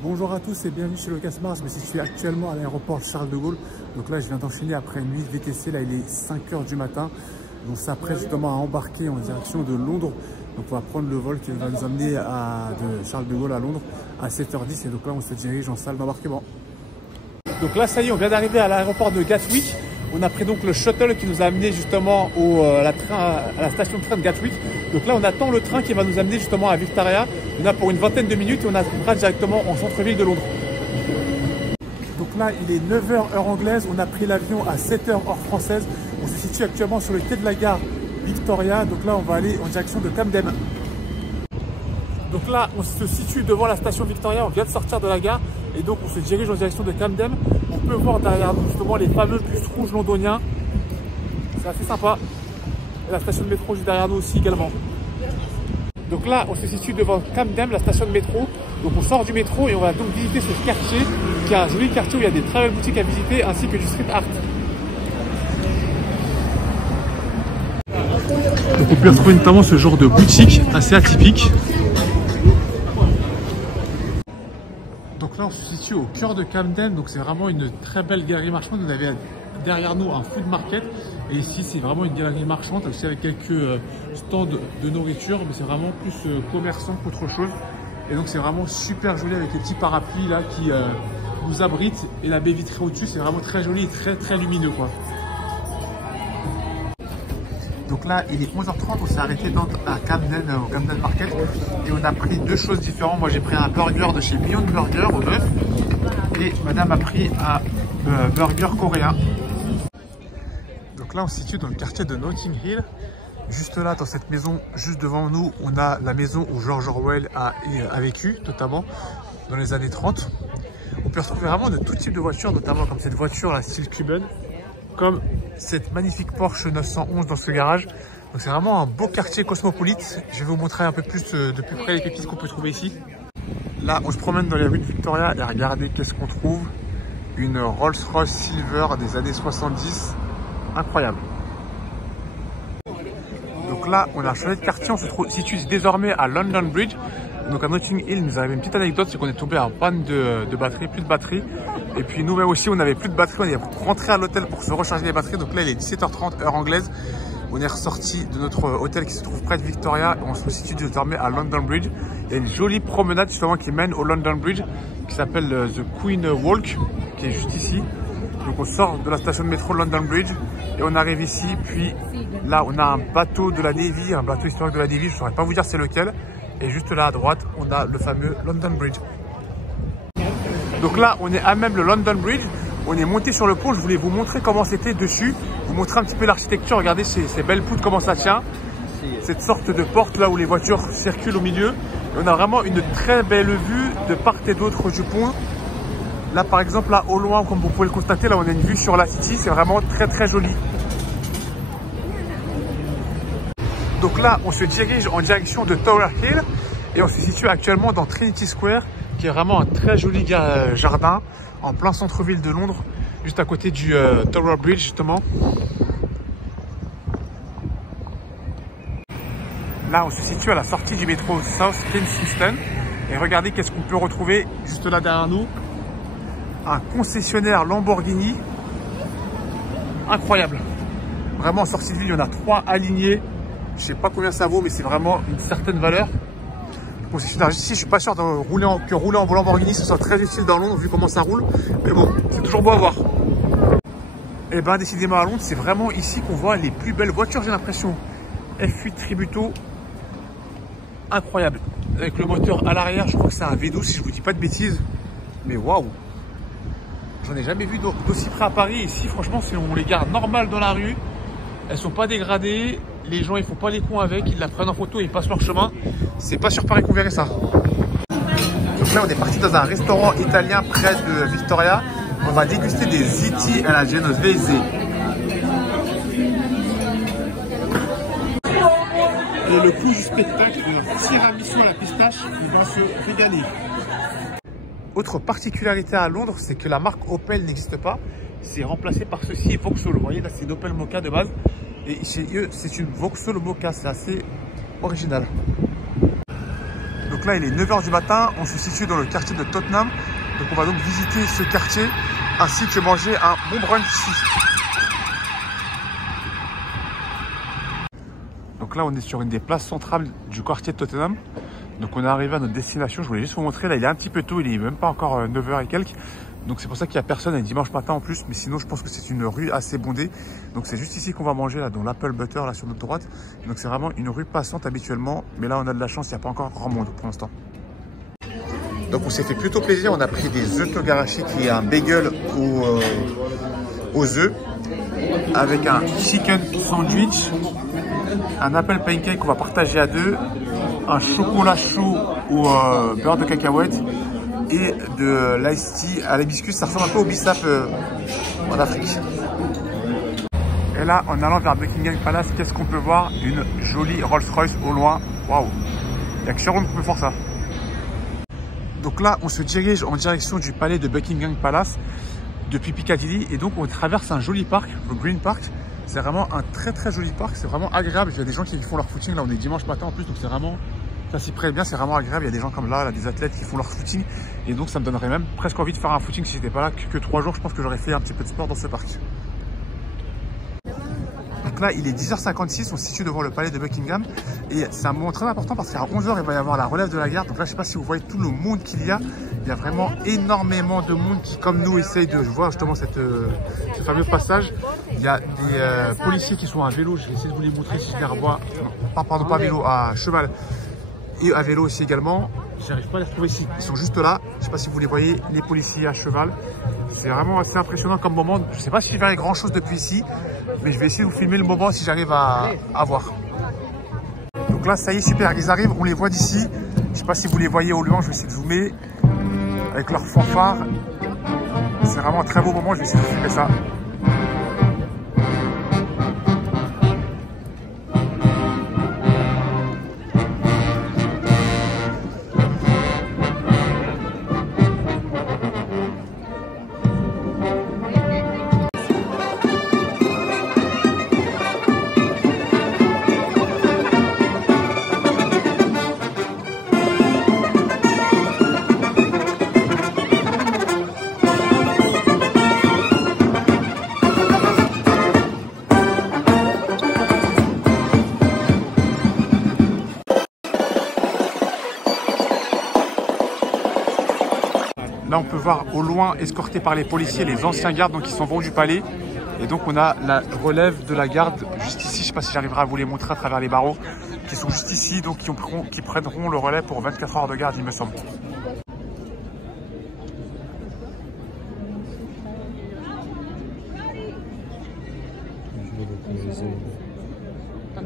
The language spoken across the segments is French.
Bonjour à tous et bienvenue chez Lucas Mars. Je me situe actuellement à l'aéroport Charles de Gaulle. Donc là, je viens d'enchaîner après une nuit de VTC. Là, il est 5 h du matin. On s'apprête justement à embarquer en direction de Londres. Donc on va prendre le vol qui va nous amener de Charles de Gaulle à Londres à 7 h 10. Et donc là, on se dirige en salle d'embarquement. Donc là, ça y est, on vient d'arriver à l'aéroport de Gatwick. On a pris donc le shuttle qui nous a amené justement à la station de train de Gatwick. Donc là, on attend le train qui va nous amener justement à Victoria. On a pour une vingtaine de minutes et on arrivera directement en centre-ville de Londres. Donc là, il est 9 h heure anglaise. On a pris l'avion à 7 h heure française. On se situe actuellement sur le quai de la gare Victoria. Donc là, on va aller en direction de Camden. Donc là, on se situe devant la station Victoria. On vient de sortir de la gare et donc on se dirige en direction de Camden. On peut voir derrière nous justement les fameux bus rouges londoniens. C'est assez sympa. Et la station de métro juste derrière nous aussi également. Donc là, on se situe devant Camden, la station de métro. Donc on sort du métro et on va donc visiter ce quartier qui est un joli quartier où il y a des très belles boutiques à visiter ainsi que du street art. Donc on peut retrouver notamment ce genre de boutique assez atypique. Donc là, on se situe au cœur de Camden. Donc c'est vraiment une très belle galerie marchande. On avait derrière nous un food market. Et ici, c'est vraiment une galerie marchande, aussi avec quelques stands de nourriture, mais c'est vraiment plus commerçant qu'autre chose. Et donc, c'est vraiment super joli avec les petits parapluies là qui nous abritent. Et la baie vitrée au-dessus, c'est vraiment très joli et très lumineux, quoi. Donc là, il est 11 h 30, on s'est arrêté à Camden, au Camden Market. Et on a pris deux choses différentes. Moi, j'ai pris un burger de chez Beyond Burger au bœuf. Et madame a pris un burger coréen. Donc là, on se situe dans le quartier de Notting Hill. Juste là, dans cette maison, juste devant nous, on a la maison où George Orwell a vécu, notamment dans les années 30. On peut retrouver vraiment de tout type de voitures, notamment comme cette voiture, la style Cuban, comme cette magnifique Porsche 911 dans ce garage. Donc c'est vraiment un beau quartier cosmopolite. Je vais vous montrer un peu plus de plus près les pépites qu'on peut trouver ici. Là, on se promène dans les rues de Victoria et regardez qu'est-ce qu'on trouve. Une Rolls-Royce Silver des années 70. Incroyable. Donc là, on a changé de quartier, on se situe désormais à London Bridge. Donc à Notting Hill, il nous arrive une petite anecdote, c'est qu'on est tombé en panne de batterie, plus de batterie. Et puis nous-mêmes aussi, on n'avait plus de batterie, on est rentré à l'hôtel pour se recharger les batteries. Donc là, il est 17 h 30 heure anglaise. On est ressorti de notre hôtel qui se trouve près de Victoria et on se situe désormais à London Bridge. Il y a une jolie promenade justement qui mène au London Bridge qui s'appelle The Queen Walk, qui est juste ici. Donc on sort de la station de métro London Bridge et on arrive ici. Puis là, on a un bateau de la Navy, un bateau historique de la Navy. Je ne saurais pas vous dire c'est lequel. Et juste là à droite, on a le fameux London Bridge. Donc là, on est à même le London Bridge. On est monté sur le pont. Je voulais vous montrer comment c'était dessus. Vous montrer un petit peu l'architecture. Regardez ces belles poutres, comment ça tient. Cette sorte de porte là où les voitures circulent au milieu. Et on a vraiment une très belle vue de part et d'autre du pont. Là, par exemple, là, au loin, comme vous pouvez le constater, là, on a une vue sur la City. C'est vraiment très joli. Donc là, on se dirige en direction de Tower Hill et on se situe actuellement dans Trinity Square, qui est vraiment un très joli jardin en plein centre-ville de Londres, juste à côté du Tower Bridge, justement. Là, on se situe à la sortie du métro South Kensington. Et regardez qu'est-ce qu'on peut retrouver juste là derrière nous. Un concessionnaire Lamborghini incroyable. Vraiment en sortie de ville, il y en a 3 alignés. Je sais pas combien ça vaut, mais c'est vraiment une certaine valeur. Concessionnaire ici, je suis pas sûr que rouler en Lamborghini ce soit très utile dans Londres vu comment ça roule. Mais bon, c'est toujours beau à voir. Et ben décidément à Londres, c'est vraiment ici qu'on voit les plus belles voitures, j'ai l'impression. F8 Tributo, incroyable. Avec le moteur à l'arrière, je crois que c'est un V12 si je vous dis pas de bêtises. Mais waouh! J'en ai jamais vu d'aussi près à Paris. Ici, franchement, si on les garde normales dans la rue, elles sont pas dégradées. Les gens, ils font pas les cons avec. Ils la prennent en photo et ils passent leur chemin. C'est pas sur Paris qu'on verrait ça. Donc là, on est parti dans un restaurant italien près de Victoria. On va déguster des ziti à la genovese. Et le coup du spectacle, un tiramisu à la pistache, on va se régaler. Autre particularité à Londres, c'est que la marque Opel n'existe pas. C'est remplacé par ceci, Vauxhall. Vous voyez, là, c'est une Opel Mokka de base. Et chez eux, c'est une Vauxhall Mokka. C'est assez original. Donc là, il est 9 h du matin. On se situe dans le quartier de Tottenham. Donc on va donc visiter ce quartier ainsi que manger un bon brunch ici. Donc là, on est sur une des places centrales du quartier de Tottenham. Donc on est arrivé à notre destination. Je voulais juste vous montrer. Là, il est un petit peu tôt. Il est même pas encore 9 h et quelques. Donc c'est pour ça qu'il n'y a personne. Et dimanche matin en plus. Mais sinon, je pense que c'est une rue assez bondée. Donc c'est juste ici qu'on va manger, là, dans l'Apple Butter, là, sur notre droite. Donc c'est vraiment une rue passante habituellement. Mais là, on a de la chance. Il n'y a pas encore grand monde pour l'instant. Donc on s'est fait plutôt plaisir. On a pris des œufs togarashi, qui est un bagel aux œufs. Avec un chicken sandwich. Un apple pancake qu'on va partager à deux. Un chocolat chaud au beurre de cacahuète et de l'ice tea à l'hibiscus. Ça ressemble un peu au bissap en Afrique. Et là, en allant vers Buckingham Palace, qu'est-ce qu'on peut voir? Une jolie Rolls-Royce au loin. Waouh! Il n'y a que Sharon qui peut faire ça. Donc là, on se dirige en direction du palais de Buckingham Palace depuis Piccadilly. Et donc, on traverse un joli parc, le Green Park. C'est vraiment un très très joli parc. C'est vraiment agréable. Il y a des gens qui font leur footing. Là, on est dimanche matin en plus. Donc, c'est vraiment... Ça s'y prête bien, c'est vraiment agréable. Il y a des gens comme là, des athlètes qui font leur footing. Et donc, ça me donnerait même presque envie de faire un footing si j'étais pas là. Que 3 jours, je pense que j'aurais fait un petit peu de sport dans ce parc. Donc là, il est 10 h 56. On se situe devant le palais de Buckingham. Et c'est un moment très important parce qu'à 11 h, il va y avoir la relève de la garde. Donc là, je sais pas si vous voyez tout le monde qu'il y a. Il y a vraiment énormément de monde qui, comme nous, essaye de voir justement ce fameux passage. Il y a des policiers qui sont à vélo. Je vais essayer de vous les montrer si je les revois. Non, pardon, pas à vélo, à cheval. Et à vélo aussi également. J'arrive pas à les retrouver ici. Ils sont juste là. Je sais pas si vous les voyez, les policiers à cheval. C'est vraiment assez impressionnant comme moment. Je sais pas si je verrai grand chose depuis ici, mais je vais essayer de vous filmer le moment si j'arrive à voir. Donc là, ça y est, super. Ils arrivent, on les voit d'ici. Je sais pas si vous les voyez au loin. Je vais essayer de zoomer avec leur fanfare. C'est vraiment un très beau moment. Je vais essayer de vous filmer ça. Là, on peut voir au loin, escortés par les policiers, les anciens gardes donc, qui s'en vont du palais. Et donc, on a la relève de la garde juste ici. Je ne sais pas si j'arriverai à vous les montrer à travers les barreaux, qui sont juste ici, donc qui prendront le relais pour 24 heures de garde, il me semble.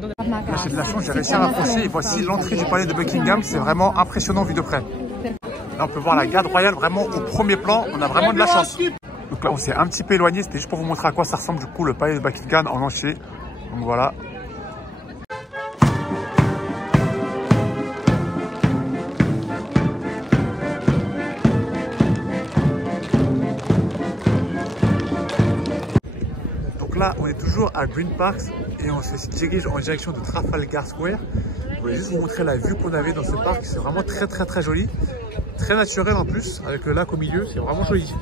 Là, j'ai de la chance, j'ai réussi à m'approcher. Et voici l'entrée du palais de Buckingham. C'est vraiment impressionnant vu de près. Là, on peut voir la garde royale vraiment au premier plan. On a vraiment de la chance. Donc là, on s'est un petit peu éloigné. C'était juste pour vous montrer à quoi ça ressemble du coup le palais de Buckingham en entier. Donc voilà. Donc là, on est toujours à Green Park et on se dirige en direction de Trafalgar Square. Je voulais juste vous montrer la vue qu'on avait dans ce parc. C'est vraiment très très très joli. Très naturel en plus, avec le lac au milieu. C'est vraiment joli.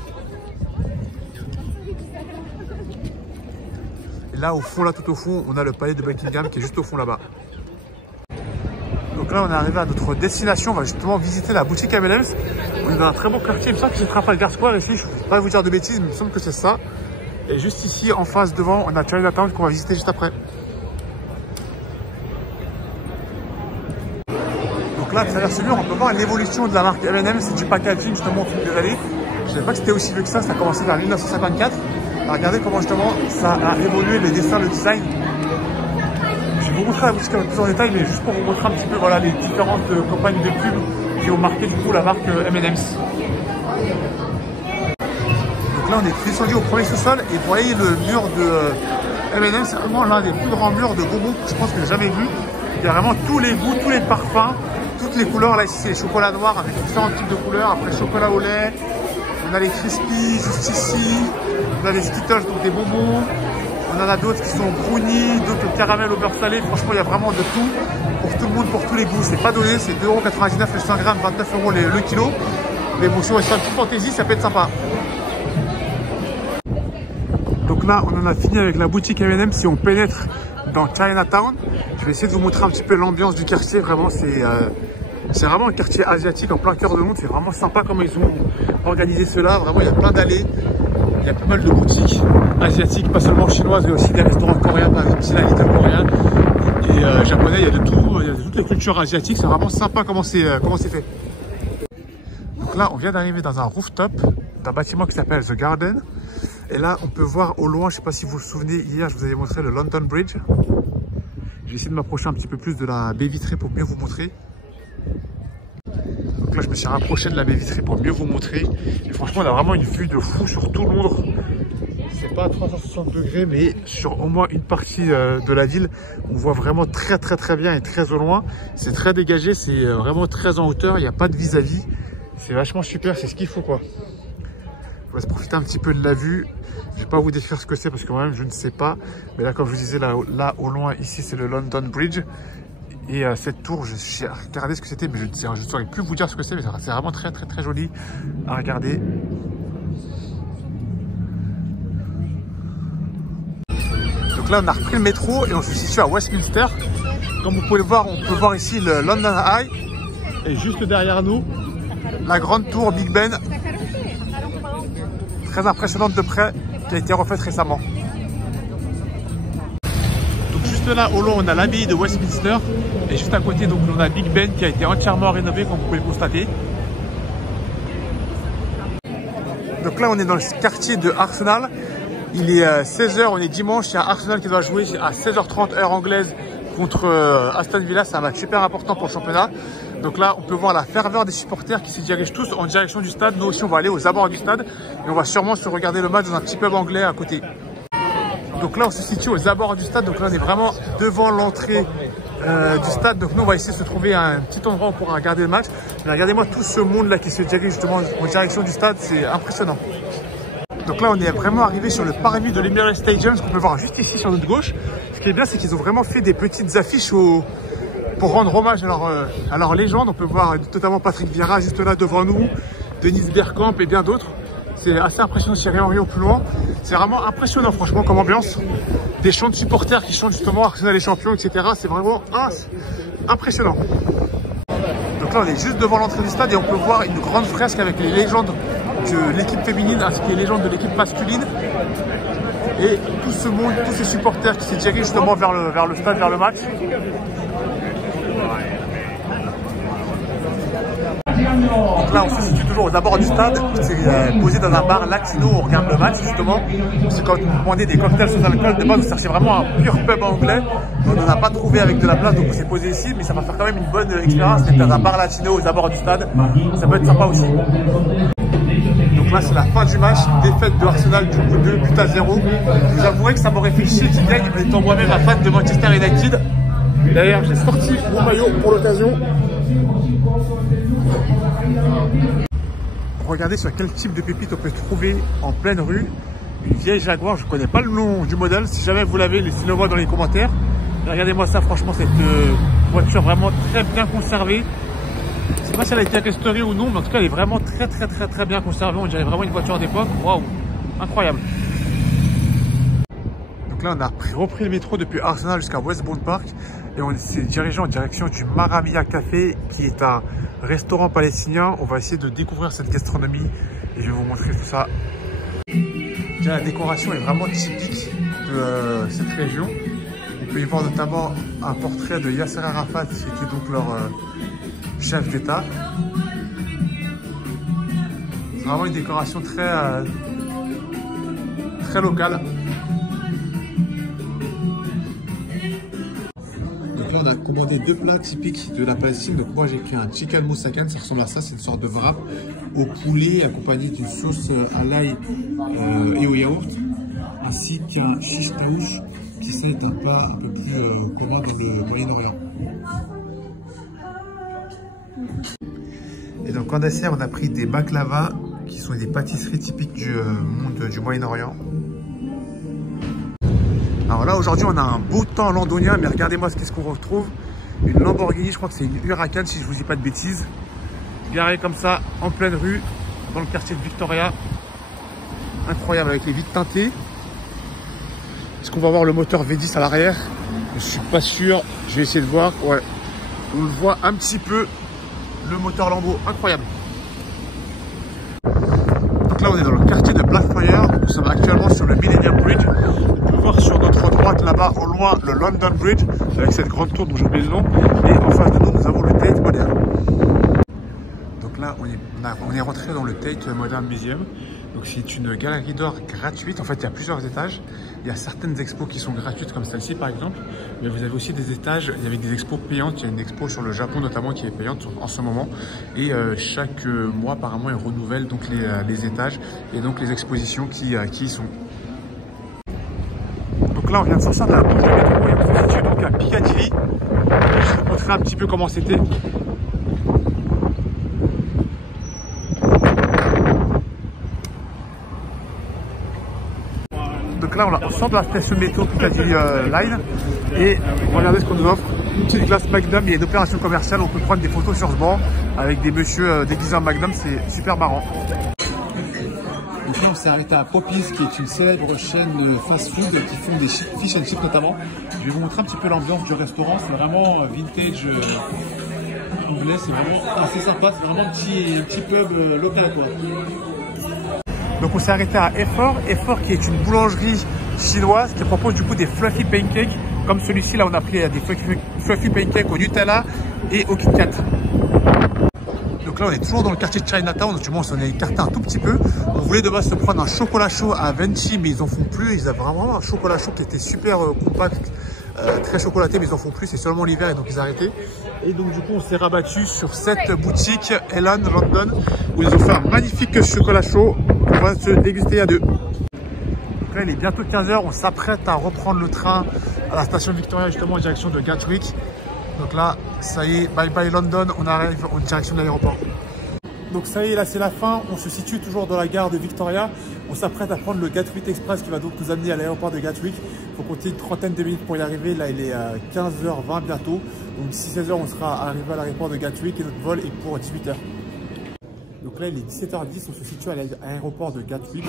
Et là, au fond, là tout au fond, on a le palais de Buckingham qui est juste au fond là-bas. Donc là, on est arrivé à notre destination. On va justement visiter la boutique M&M's. On est dans un très beau quartier. Il me semble que c'est Trafalgar Square ici. Je ne vais pas vous dire de bêtises, mais il me semble que c'est ça. Et juste ici, en face, devant, on a Chinatown qu'on va visiter juste après. Donc là, à travers ce mur, on peut voir l'évolution de la marque M&M's. C'est du packaging justement au fil des années. Je ne savais pas que c'était aussi vieux que ça. Ça a commencé vers 1954. Alors, regardez comment justement ça a évolué, les dessins, le design. Je vais vous montrer la boutique un peu plus en détail, mais juste pour vous montrer un petit peu voilà, les différentes campagnes de pub qui ont marqué du coup la marque M&M's. Donc là, on est descendu au premier sous-sol et vous voyez le mur de M&M's. C'est vraiment l'un des plus grands murs de bonbons que je pense que j'ai jamais vu. Il y a vraiment tous les goûts, tous les parfums, toutes les couleurs. Là, ici, c'est les chocolats noirs avec différents types de couleurs. Après, chocolat au lait. On a les Crispies juste ici. On a les Skittles, donc des bonbons. On en a d'autres qui sont brownies, d'autres caramel au beurre salé. Franchement, il y a vraiment de tout pour tout le monde, pour tous les goûts. C'est pas donné, c'est 2,99 € le 100 grammes, 29 € le kilo. Mais bon, si on reste un petit fantaisie, ça peut être sympa. Donc là, on en a fini avec la boutique M&M. Si on pénètre dans Chinatown, je vais essayer de vous montrer un petit peu l'ambiance du quartier. Vraiment, c'est vraiment un quartier asiatique en plein cœur de Londres. C'est vraiment sympa comment ils ont organisé cela. Vraiment, il y a plein d'allées. Il y a pas mal de boutiques asiatiques, pas seulement chinoises, mais aussi des restaurants coréens, par exemple, ici, la Little coréen et japonais. Il y a de tout, il y a de toutes les cultures asiatiques. C'est vraiment sympa comment c'est fait. Donc là, on vient d'arriver dans un rooftop d'un bâtiment qui s'appelle The Garden. Et là, on peut voir au loin, je ne sais pas si vous vous souvenez, hier, je vous avais montré le London Bridge. Je vais essayer de m'approcher un petit peu plus de la baie vitrée pour mieux vous montrer. Donc là, je me suis rapproché de la baie vitrée pour mieux vous montrer. Et franchement, on a vraiment une vue de fou sur tout Londres. C'est pas à 360 degrés, mais sur au moins une partie de la ville, on voit vraiment très bien et très au loin. C'est très dégagé, c'est vraiment très en hauteur, il n'y a pas de vis-à-vis. C'est vachement super, c'est ce qu'il faut quoi. On va se profiter un petit peu de la vue. Je ne vais pas vous décrire ce que c'est parce que moi-même je ne sais pas. Mais là, comme je vous disais, là au loin, ici c'est le London Bridge. Et cette tour, j'ai regardé ce que c'était, mais je ne saurais plus vous dire ce que c'est. Mais c'est vraiment très joli à regarder. Donc là, on a repris le métro et on se situe à Westminster. Comme vous pouvez le voir, on peut voir ici le London Eye. Et juste derrière nous, la grande tour Big Ben. Très impressionnante de près, qui a été refaite récemment. Donc juste là au long, on a l'abbaye de Westminster et juste à côté, donc on a Big Ben qui a été entièrement rénové, comme vous pouvez le constater. Donc là, on est dans le quartier de Arsenal. Il est 16 h, on est dimanche. Il y a Arsenal qui doit jouer à 16 h 30 heure anglaise contre Aston Villa. C'est un match super important pour le championnat. Donc là, on peut voir la ferveur des supporters qui se dirigent tous en direction du stade. Nous aussi, on va aller aux abords du stade et on va sûrement se regarder le match dans un petit pub anglais à côté. Donc là, on se situe aux abords du stade. Donc là, on est vraiment devant l'entrée du stade. Donc nous, on va essayer de se trouver un petit endroit où on pourra regarder le match. Mais regardez-moi tout ce monde-là qui se dirige justement en direction du stade. C'est impressionnant. Donc là, on est vraiment arrivé sur le parvis de l'Emirates Stadium, ce qu'on peut voir juste ici sur notre gauche. Ce qui est bien, c'est qu'ils ont vraiment fait des petites affiches pour rendre hommage à leur légende. On peut voir notamment Patrick Vieira juste là devant nous, Dennis Bergkamp et bien d'autres. C'est assez impressionnant, si rien au plus loin. C'est vraiment impressionnant franchement comme ambiance. Des chants de supporters qui chantent justement Arsenal est champion, etc. C'est vraiment impressionnant. Donc là, on est juste devant l'entrée du stade et on peut voir une grande fresque avec les légendes de l'équipe féminine ainsi que les légendes de l'équipe masculine. Et tout ce monde, tous ces supporters qui se dirigent justement vers le stade, vers le match. Donc là, on se situe toujours aux abords du stade. C'est posé dans un bar latino où on regarde le match justement. C'est quand vous demandez des cocktails sans alcool, de base, vous cherchez vraiment un pur pub anglais. On n'en a pas trouvé avec de la place, donc on s'est posé ici. Mais ça va faire quand même une bonne expérience d'être dans un bar latino aux abords du stade. Ça peut être sympa aussi. Donc là, c'est la fin du match, défaite de Arsenal du coup 2-0. Je vous avouerai que ça m'aurait fait chier qu'ils gagnent, étant moi-même un fan de Manchester United. D'ailleurs, j'ai sorti mon maillot pour l'occasion. Regardez sur quel type de pépite on peut trouver en pleine rue. Une vieille Jaguar, je ne connais pas le nom du modèle. Si jamais vous l'avez, laissez-le moi dans les commentaires. Regardez-moi ça, franchement, cette voiture vraiment très bien conservée. Je ne sais pas si elle a été restaurée ou non, mais en tout cas, elle est vraiment très bien conservée. On dirait vraiment une voiture d'époque. Waouh, incroyable. Donc là, on a repris le métro depuis Arsenal jusqu'à Westbourne Park et on s'est dirigé en direction du Maramia Café, qui est un restaurant palestinien. On va essayer de découvrir cette gastronomie et je vais vous montrer tout ça. Déjà, la décoration est vraiment typique de cette région. On peut y voir notamment un portrait de Yasser Arafat, qui était donc leur chef d'État. C'est vraiment une décoration très locale. Donc là, on a commandé deux plats typiques de la Palestine. Donc moi, j'ai pris un chicken moussakhan, ça ressemble à ça, c'est une sorte de wrap au poulet accompagné d'une sauce à l'ail et au yaourt, ainsi qu'un shish taouch, qui est un plat un peu plus commun dans le Moyen-Orient. Et donc en dessert, on a pris des baklava, qui sont des pâtisseries typiques du monde du Moyen-Orient. Alors là, aujourd'hui, on a un beau temps londonien, mais regardez-moi ce qu'on retrouve. Une Lamborghini, je crois que c'est une Huracan, si je vous dis pas de bêtises. Garée comme ça, en pleine rue, dans le quartier de Victoria. Incroyable, avec les vitres teintées. Est-ce qu'on va voir le moteur V10 à l'arrière? Je suis pas sûr, je vais essayer de voir. Ouais, on le voit un petit peu, le moteur Lambo, incroyable. Donc là, on est dans le quartier de Blackfriars. Nous sommes actuellement sur le Millennium Bridge. On peut voir sur notre droite, là-bas, au loin, le London Bridge, avec cette grande tour dont j'ai oublié le nom. Et en face de nous, nous avons le Tate Modern. Donc là, on est rentré dans le Tate Modern Museum. Donc c'est une galerie d'art gratuite. En fait, il y a plusieurs étages. Il y a certaines expos qui sont gratuites, comme celle-ci par exemple. Mais vous avez aussi des étages avec des expos payantes. Il y a une expo sur le Japon notamment qui est payante en ce moment. Et chaque mois, apparemment, ils renouvellent donc les étages et donc les expositions qui y sont. Donc là, on vient de sortir de la boucle de métro et on se situe donc à Piccadilly. Je vais vous montrer un petit peu comment c'était. Donc là, on sort de la station métro Piccadilly Line et regardez ce qu'on nous offre. Une petite glace Magnum, il y a une opération commerciale, on peut prendre des photos sur ce banc avec des messieurs déguisés en Magnum, c'est super marrant. Donc là, on s'est arrêté à Poppy's, qui est une célèbre chaîne fast-food qui font des fish and chips notamment. Je vais vous montrer un petit peu l'ambiance du restaurant, c'est vraiment vintage anglais, c'est vraiment assez sympa, c'est vraiment un petit pub local quoi. Donc on s'est arrêté à Effort qui est une boulangerie chinoise qui propose du coup des fluffy pancakes. Comme celui-ci, là on a pris des fluffy pancakes au Nutella et au Kit Kat. Donc là on est toujours dans le quartier de Chinatown, donc on s'en est écarté un tout petit peu. On voulait de base se prendre un chocolat chaud à Vinci, mais ils en font plus. Ils avaient vraiment un chocolat chaud qui était super compact, très chocolaté, mais ils en font plus. C'est seulement l'hiver et donc ils ont arrêté. Et donc du coup on s'est rabattu sur cette boutique Elan London où ils ont fait un magnifique chocolat chaud. On va se déguster à deux. Donc là il est bientôt 15 h, on s'apprête à reprendre le train à la station Victoria justement en direction de Gatwick. Donc là ça y est, bye bye London, on arrive en direction de l'aéroport. Donc ça y est, là c'est la fin, on se situe toujours dans la gare de Victoria. On s'apprête à prendre le Gatwick Express qui va donc nous amener à l'aéroport de Gatwick. Il faut compter une trentaine de minutes pour y arriver. Là il est à 15 h 20 bientôt. Donc d'ici 16 h on sera arrivé à l'aéroport de Gatwick et notre vol est pour 18 h. Donc là il est 17 h 10, on se situe à l'aéroport de Gatwick.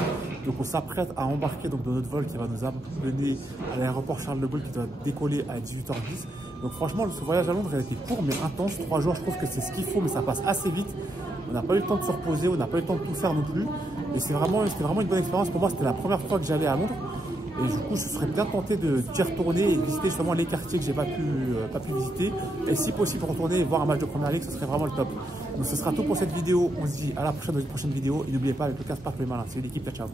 Donc on s'apprête à embarquer donc, dans notre vol qui va nous amener à l'aéroport Charles de Gaulle qui doit décoller à 18 h 10. Donc franchement ce voyage à Londres a été court mais intense. 3 jours, je trouve que c'est ce qu'il faut, mais ça passe assez vite. On n'a pas eu le temps de se reposer, on n'a pas eu le temps de tout faire non plus. Et c'était vraiment une bonne expérience. Pour moi, c'était la première fois que j'allais à Londres. Et du coup, je serais bien tenté d'y retourner et visiter justement les quartiers que j'ai pas pu visiter. Et si possible, retourner et voir un match de Première Ligue, ce serait vraiment le top. Donc ce sera tout pour cette vidéo. On se dit à la prochaine vidéo. Et n'oubliez pas, avec le casse-parc les malins. C'est l'équipe, ciao.